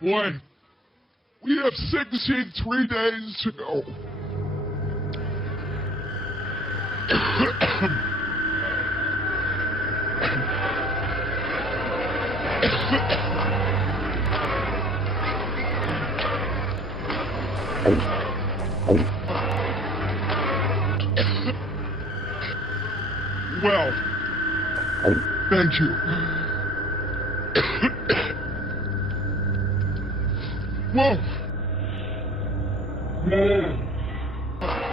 Boy, we have 63 days to go. Well, thank you. Whoa. Whoa.